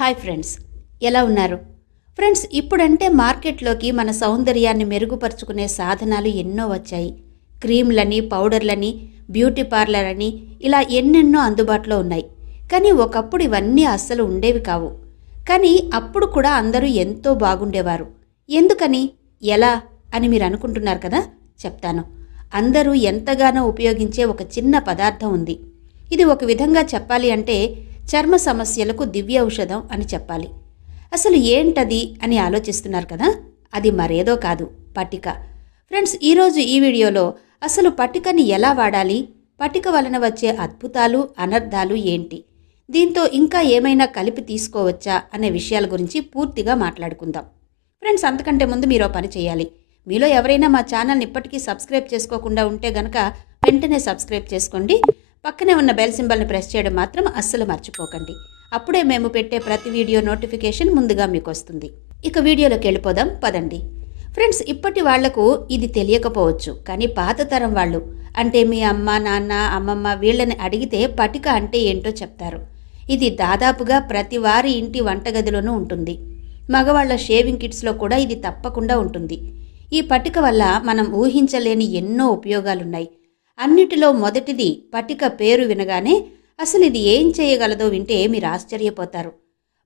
Hi friends, ఎలా ఉన్నారు? Friends, ఇప్పుడంటే మార్కెట్లోకి మన సౌందర్యాన్ని మెరుగుపరుచుకునే సాధనాలు ఎన్నో వచ్చాయి. క్రీమ్లని, పౌడర్లని, బ్యూటీ పార్లర్ అని ఇలా ఎన్నెన్నో అందుబాటులో ఉన్నాయి. కానీ ఒకప్పుడు ఇవన్నీ అస్సలు ఉండేవి కావు. కానీ అప్పుడు కూడా అందరూ ఎంతో బాగుండేవారు. ఎందుకని, ఎలా అని మీరు అనుకుంటున్నారు కదా? చెప్తాను. అందరూ ఎంతగానో ఉపయోగించే ఒక చిన్న పదార్థం ఉంది. ఇది ఒక విధంగా చెప్పాలి అంటే చర్మ సమస్యలకు దివ్య ఔషధం అని చెప్పాలి. అసలు ఏంటది అని ఆలోచిస్తున్నారు కదా? అది మరేదో కాదు, పటిక. ఫ్రెండ్స్, ఈరోజు ఈ వీడియోలో అసలు పటికని ఎలా వాడాలి, పటిక వలన వచ్చే అద్భుతాలు అనర్థాలు ఏంటి, దీంతో ఇంకా ఏమైనా కలిపి తీసుకోవచ్చా అనే విషయాల గురించి పూర్తిగా మాట్లాడుకుందాం. ఫ్రెండ్స్, అంతకంటే ముందు మీరు పని చేయాలి. మీలో ఎవరైనా మా ఛానల్ని ఇప్పటికీ సబ్స్క్రైబ్ చేసుకోకుండా ఉంటే గనక వెంటనే సబ్స్క్రైబ్ చేసుకోండి. పక్కనే ఉన్న బెల్ సింబల్ని ప్రెస్ చేయడం మాత్రం అస్సలు మర్చిపోకండి. అప్పుడే మేము పెట్టే ప్రతి వీడియో నోటిఫికేషన్ ముందుగా మీకు వస్తుంది. ఇక వీడియోలోకి వెళ్ళిపోదాం పదండి. ఫ్రెండ్స్, ఇప్పటి వాళ్లకు ఇది తెలియకపోవచ్చు, కానీ పాత తరం వాళ్ళు అంటే మీ అమ్మ, నాన్న, అమ్మమ్మ వీళ్ళని అడిగితే పటిక అంటే ఏంటో చెప్తారు. ఇది దాదాపుగా ప్రతి వారి ఇంటి వంటగదిలోనూ ఉంటుంది. మగవాళ్ల షేవింగ్ కిట్స్లో కూడా ఇది తప్పకుండా ఉంటుంది. ఈ పటిక వల్ల మనం ఊహించలేని ఎన్నో ఉపయోగాలున్నాయి. అన్నిటిలో మొదటిది పటిక. పేరు వినగానే అసలు ఇది ఏం చేయగలదో వింటే మీరు ఆశ్చర్యపోతారు.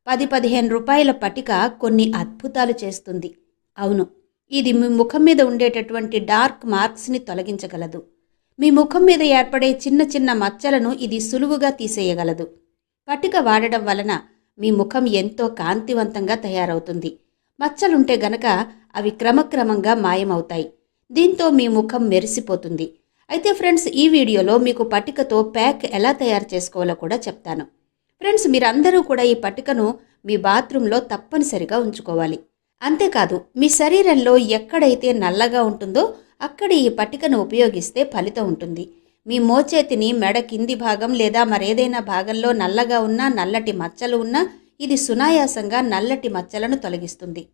10-15 రూపాయల పటిక కొన్ని అద్భుతాలు చేస్తుంది. అవును, ఇది మీ ముఖం మీద ఉండేటటువంటి డార్క్ మార్క్స్ని తొలగించగలదు. మీ ముఖం మీద ఏర్పడే చిన్న చిన్న మచ్చలను ఇది సులువుగా తీసేయగలదు. పటిక వాడడం వలన మీ ముఖం ఎంతో కాంతివంతంగా తయారవుతుంది. మచ్చలుంటే గనక అవి క్రమక్రమంగా మాయమవుతాయి. దీంతో మీ ముఖం మెరిసిపోతుంది. అయితే ఫ్రెండ్స్, ఈ వీడియోలో మీకు పటికతో ప్యాక్ ఎలా తయారు చేసుకోవాలో కూడా చెప్తాను. ఫ్రెండ్స్, మీరందరూ కూడా ఈ పటికను మీ బాత్రూంలో తప్పనిసరిగా ఉంచుకోవాలి. అంతేకాదు, మీ శరీరంలో ఎక్కడైతే నల్లగా ఉంటుందో అక్కడ ఈ పటికను ఉపయోగిస్తే ఫలితం ఉంటుంది. మీ మోచేతిని, మెడ కింది భాగం లేదా మరేదైనా భాగంలో నల్లగా ఉన్నా, నల్లటి మచ్చలు ఉన్నా ఇది సునాయాసంగా నల్లటి మచ్చలను తొలగిస్తుంది.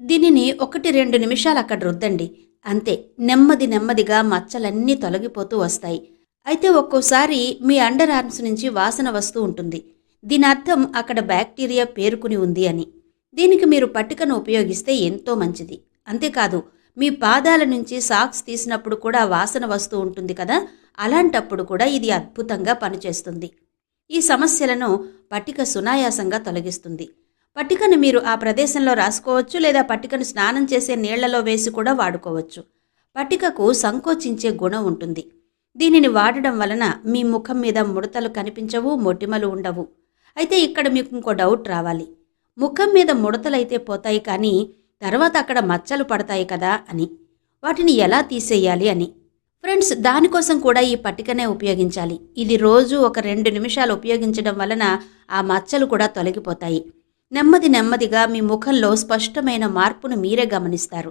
దీనిని 1-2 నిమిషాలు అక్కడ రుద్దండి. అంతే, నెమ్మదిగా మచ్చలన్నీ తొలగిపోతూ వస్తాయి. అయితే ఒక్కోసారి మీ అండర్ ఆర్మ్స్ నుంచి వాసన వస్తూ ఉంటుంది. దీని అర్థం అక్కడ బ్యాక్టీరియా పేరుకుని ఉంది అని. దీనికి మీరు పటికను ఉపయోగిస్తే ఎంతో మంచిది. అంతేకాదు, మీ పాదాల నుంచి సాక్స్ తీసినప్పుడు కూడా వాసన వస్తూ ఉంటుంది కదా, అలాంటప్పుడు కూడా ఇది అద్భుతంగా పనిచేస్తుంది. ఈ సమస్యలను పటిక సునాయాసంగా తొలగిస్తుంది. పటికను మీరు ఆ ప్రదేశంలో రాసుకోవచ్చు, లేదా పటికను స్నానం చేసే నీళ్లలో వేసి కూడా వాడుకోవచ్చు. పటికకు సంకోచించే గుణం ఉంటుంది. దీనిని వాడడం వలన మీ ముఖం మీద ముడతలు కనిపించవు, మొటిమలు ఉండవు. అయితే ఇక్కడ మీకు ఇంకో డౌట్ రావాలి. ముఖం మీద ముడతలైతే పోతాయి, కానీ తర్వాత అక్కడ మచ్చలు పడతాయి కదా అని. వాటిని ఎలా తీసేయాలి అని. ఫ్రెండ్స్, దానికోసం కూడా ఈ పటికనే ఉపయోగించాలి. ఇది రోజు 1-2 నిమిషాలు ఉపయోగించడం వలన ఆ మచ్చలు కూడా తొలగిపోతాయి. నెమ్మదిగా మీ ముఖంలో స్పష్టమైన మార్పును మీరే గమనిస్తారు.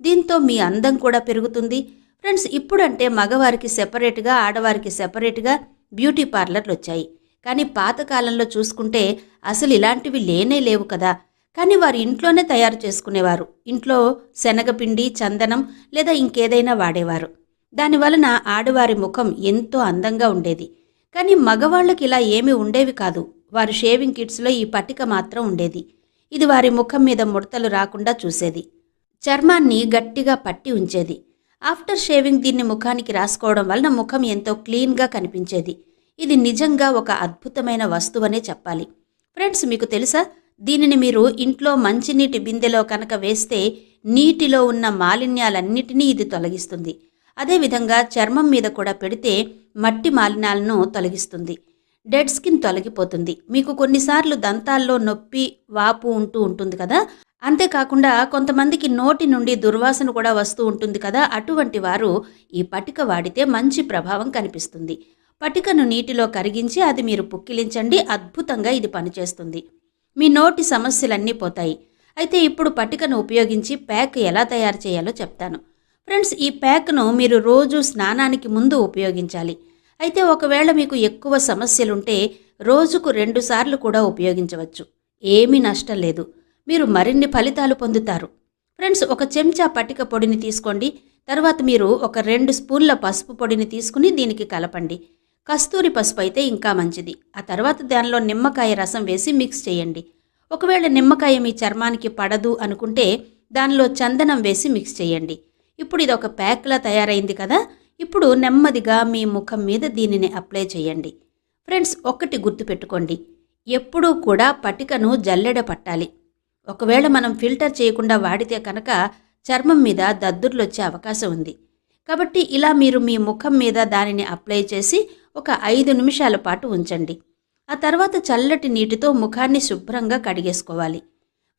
దీంతో మీ అందం కూడా పెరుగుతుంది. ఫ్రెండ్స్, ఇప్పుడంటే మగవారికి సెపరేట్గా, ఆడవారికి సెపరేట్గా బ్యూటీ పార్లర్లు వచ్చాయి. కానీ పాతకాలంలో చూసుకుంటే అసలు ఇలాంటివి లేవు కదా. కానీ వారు ఇంట్లోనే తయారు చేసుకునేవారు. ఇంట్లో శనగపిండి, చందనం లేదా ఇంకేదైనా వాడేవారు. దానివలన ఆడవారి ముఖం ఎంతో అందంగా ఉండేది. కానీ మగవాళ్ళకి ఇలా ఏమీ ఉండేవి కాదు. వారి షేవింగ్ కిట్స్లో ఈ పటిక మాత్రం ఉండేది. ఇది వారి ముఖం మీద ముడతలు రాకుండా చూసేది. చర్మాన్ని గట్టిగా పట్టి ఉంచేది. ఆఫ్టర్ షేవింగ్ దీన్ని ముఖానికి రాసుకోవడం వలన ముఖం ఎంతో క్లీన్గా కనిపించేది. ఇది నిజంగా ఒక అద్భుతమైన వస్తువనే చెప్పాలి. ఫ్రెండ్స్, మీకు తెలుసా, దీనిని మీరు ఇంట్లో మంచినీటి బిందెలో కనుక వేస్తే నీటిలో ఉన్న మాలిన్యాలన్నిటినీ ఇది తొలగిస్తుంది. అదేవిధంగా చర్మం మీద కూడా పెడితే మట్టి మాలిన్యాలను తొలగిస్తుంది. డెడ్ స్కిన్ తొలగిపోతుంది. మీకు కొన్నిసార్లు దంతాల్లో నొప్పి, వాపు ఉంటుంది కదా. అంతేకాకుండా కొంతమందికి నోటి నుండి దుర్వాసన కూడా వస్తూ ఉంటుంది కదా. అటువంటి వారు ఈ పటిక వాడితే మంచి ప్రభావం కనిపిస్తుంది. పటికను నీటిలో కరిగించి అది మీరు పుక్కిలించండి. అద్భుతంగా ఇది పనిచేస్తుంది. మీ నోటి సమస్యలన్నీ పోతాయి. అయితే ఇప్పుడు పటికను ఉపయోగించి ప్యాక్ ఎలా తయారు చేయాలో చెప్తాను. ఫ్రెండ్స్, ఈ ప్యాక్ను మీరు రోజు స్నానానికి ముందు ఉపయోగించాలి. అయితే ఒకవేళ మీకు ఎక్కువ సమస్యలుంటే రోజుకు 2 సార్లు కూడా ఉపయోగించవచ్చు. ఏమీ నష్టం లేదు. మీరు మరిన్ని ఫలితాలు పొందుతారు. ఫ్రెండ్స్, 1 చెంచా పటిక పొడిని తీసుకోండి. తర్వాత మీరు ఒక 2 స్పూన్ల పసుపు పొడిని తీసుకుని దీనికి కలపండి. కస్తూరి పసుపు అయితే ఇంకా మంచిది. ఆ తర్వాత దానిలో నిమ్మకాయ రసం వేసి మిక్స్ చేయండి. ఒకవేళ నిమ్మకాయ మీ చర్మానికి పడదు అనుకుంటే దానిలో చందనం వేసి మిక్స్ చేయండి. ఇప్పుడు ఇది ఒక ప్యాక్లా తయారైంది కదా. ఇప్పుడు నెమ్మదిగా మీ ముఖం మీద దీనిని అప్లై చేయండి. ఫ్రెండ్స్, ఒక్కటి గుర్తుపెట్టుకోండి, ఎప్పుడూ కూడా పటికను జల్లెడ పట్టాలి. ఒకవేళ మనం ఫిల్టర్ చేయకుండా వాడితే కనుక చర్మం మీద దద్దుర్లు వచ్చే అవకాశం ఉంది. కాబట్టి ఇలా మీరు మీ ముఖం మీద దానిని అప్లై చేసి ఒక 5 నిమిషాల పాటు ఉంచండి. ఆ తర్వాత చల్లటి నీటితో ముఖాన్ని శుభ్రంగా కడిగేసుకోవాలి.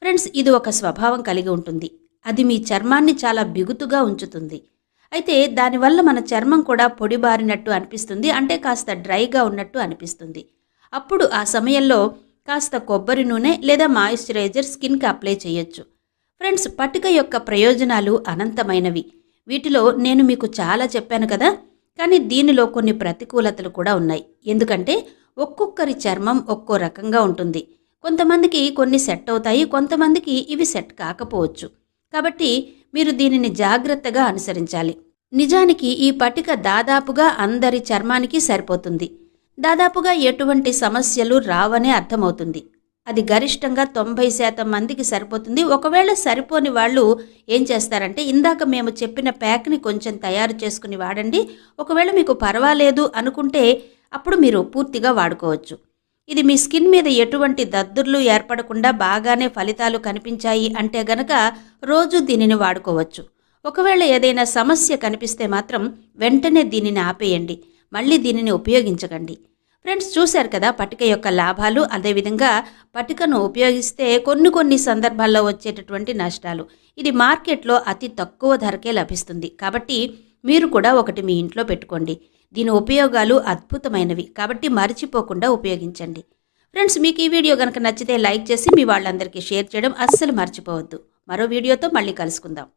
ఫ్రెండ్స్, ఇది ఒక స్వభావం కలిగి ఉంటుంది. అది మీ చర్మాన్ని చాలా బిగుతుగా ఉంచుతుంది. అయితే దానివల్ల మన చర్మం కూడా పొడిబారినట్టు అనిపిస్తుంది, అంటే కాస్త డ్రైగా ఉన్నట్టు అనిపిస్తుంది. అప్పుడు ఆ సమయంలో కాస్త కొబ్బరి నూనె లేదా మాయిశ్చరైజర్ స్కిన్కి అప్లై చేయొచ్చు. ఫ్రెండ్స్, పటిక యొక్క ప్రయోజనాలు అనంతమైనవి. వీటిలో నేను మీకు చాలా చెప్పాను కదా, కానీ దీనిలో కొన్ని ప్రతికూలతలు కూడా ఉన్నాయి. ఎందుకంటే ఒక్కొక్కరి చర్మం ఒక్కో రకంగా ఉంటుంది. కొంతమందికి కొన్ని సెట్ అవుతాయి, కొంతమందికి ఇవి సెట్ కాకపోవచ్చు. కాబట్టి మీరు దీనిని జాగ్రత్తగా అనుసరించాలి. నిజానికి ఈ పటిక దాదాపుగా అందరి చర్మానికి సరిపోతుంది. దాదాపుగా ఎటువంటి సమస్యలు రావనే అర్థమవుతుంది. అది గరిష్టంగా 90% మందికి సరిపోతుంది. ఒకవేళ సరిపోని వాళ్ళు ఏం చేస్తారంటే, ఇందాక మేము చెప్పిన ప్యాక్ని కొంచెం తయారు చేసుకుని వాడండి. ఒకవేళ మీకు పర్వాలేదు అనుకుంటే అప్పుడు మీరు పూర్తిగా వాడుకోవచ్చు. ఇది మీ స్కిన్ మీద ఎటువంటి దద్దుర్లు ఏర్పడకుండా బాగానే ఫలితాలు కనిపించాయి అంటే గనక రోజు దీనిని వాడుకోవచ్చు. ఒకవేళ ఏదైనా సమస్య కనిపిస్తే మాత్రం వెంటనే దీనిని ఆపేయండి, మళ్ళీ దీనిని ఉపయోగించకండి. ఫ్రెండ్స్, చూశారు కదా పటిక యొక్క లాభాలు. అదేవిధంగా పటికను ఉపయోగిస్తే కొన్ని సందర్భాల్లో వచ్చేటటువంటి నష్టాలు. ఇది మార్కెట్లో అతి తక్కువ ధరకే లభిస్తుంది. కాబట్టి మీరు కూడా ఒకటి మీ ఇంట్లో పెట్టుకోండి. దీని ఉపయోగాలు అద్భుతమైనవి, కాబట్టి మర్చిపోకుండా ఉపయోగించండి. ఫ్రెండ్స్, మీకు ఈ వీడియో కనుక నచ్చితే లైక్ చేసి మీ వాళ్ళందరికీ షేర్ చేయడం అస్సలు మర్చిపోవద్దు. మరో వీడియోతో మళ్ళీ కలుసుకుందాం.